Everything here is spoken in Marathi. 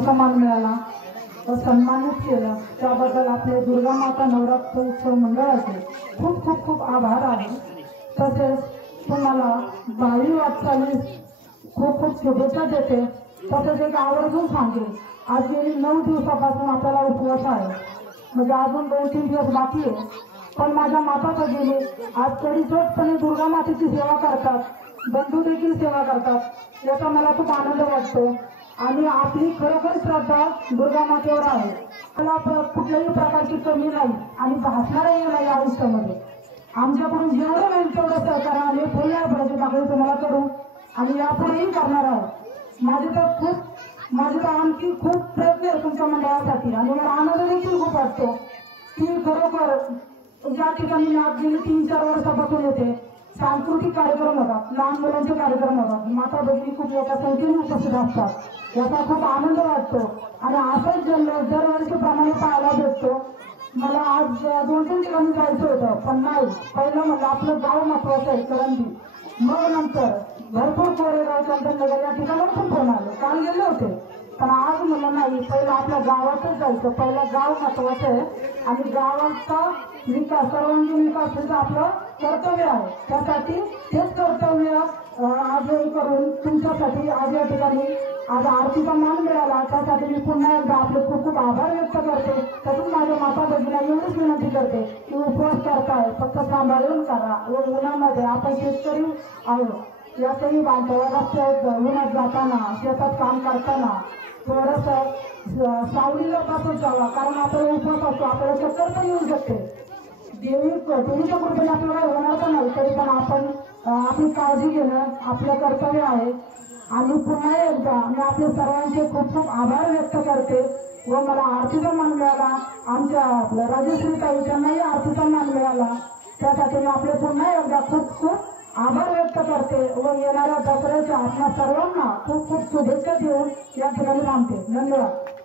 सन्मान मिळाला व सन्मानित केलं त्याबद्दल आपले दुर्गा माता नवरात्र उत्सव मंडळाचे खूप खूप खूप आभार आहे। तसेच तुम्हाला 22 वाटचालीस खूप खूप शुभेच्छा देते। तसेच एक आवर्जून सांगेल, आज गेली 9 दिवसापासून आपल्याला उपवास आहे, म्हणजे अजून 2-3 दिवस बाकी आहे। पण माझ्या माता भगिनी आज कधीचोटपणे दुर्गा मातेची सेवा करतात, बंधू देखील सेवा करतात, याचा मला खूप आनंद वाटतो। आणि आपली खरोखर श्रद्धा दुर्गा मातेवर आहे। मला कुठल्याही प्रकारची कमी नाही आणि भासणारही नाही आयुष्यामध्ये। आमच्याकडून जेवढं होईल तेवढं सहकार्य आम्ही पुन्हा पाहिजे तुम्हाला करू आणि यापुढेही करणार आहोत। माझे तर आणखी खूप प्रयत्न आहे तुमच्या मंडळासाठी आणि मला आनंद देखील खूप वाटतो की खरोखर या ठिकाणी मी आज गेली 3-4 वर्षापासून येते। सांस्कृतिक कार्यक्रम होतात, लहान मुलांचे कार्यक्रम होतात, माता भगिनी खूप मोठ्या संख्येने उपस्थित असतात, याचा खूप आनंद वाटतो आणि असंच दरवर्षीप्रमाणे पाहायला भेटतो। मला आज 2-3 ठिकाणी जायचं होतं, पण नाही, पहिलं म्हणलं आपलं गाव महत्वाचं आहे करंजी, मग नंतर भरपूर कोरेगाव चंदननगर या ठिकाणावर पण फोन आले, काल गेले होते, पण आज म्हणलं नाही, पहिलं आपल्या गावातच जायचं, पहिलं गाव महत्वाचं आहे आणि गावाचा विकास सर्वांगीण विकास हे आपलं कर्तव्य आहे। त्यासाठी तेच कर्तव्य आज करून तुमच्यासाठी आज या ठिकाणी आज आरतीचा मान मिळाला, त्यासाठी मी पुन्हा एकदा आपले खूप खूप आभार व्यक्त करते। तसेच माझ्या माता भगिनीला एवढीच विनंती करते की उपवास करताय फक्त सांभाळून करा व उन्हामध्ये आपण शेतकरी आहोत, यातही बांधवा रस्त्यात उन्हात जाताना शेतात काम करताना थोडंसं सावलीला बसत जावा, कारण आपल्याला उपवास असतो, आपल्याला चक्कर पण येऊ शकते। देवीच्या कृपेने आपल्याला होणार पण नाही, तरी पण आपण आपली काळजी घेणं आपलं कर्तव्य आहे। आणि पुन्हा एकदा मी आपल्या सर्वांचे खूप खूप आभार व्यक्त करते व मला आरतीचा मान मिळाला, आमच्या आपल्या राजश्री ताई त्यांनाही आरतीचा मान मिळाला, त्यासाठी मी आपले पुन्हा एकदा खूप खूप आभार व्यक्त करते व येणाऱ्या दसऱ्याच्या आपल्या सर्वांना खूप खूप शुभेच्छा देऊन या ठिकाणी थांबते। धन्यवाद।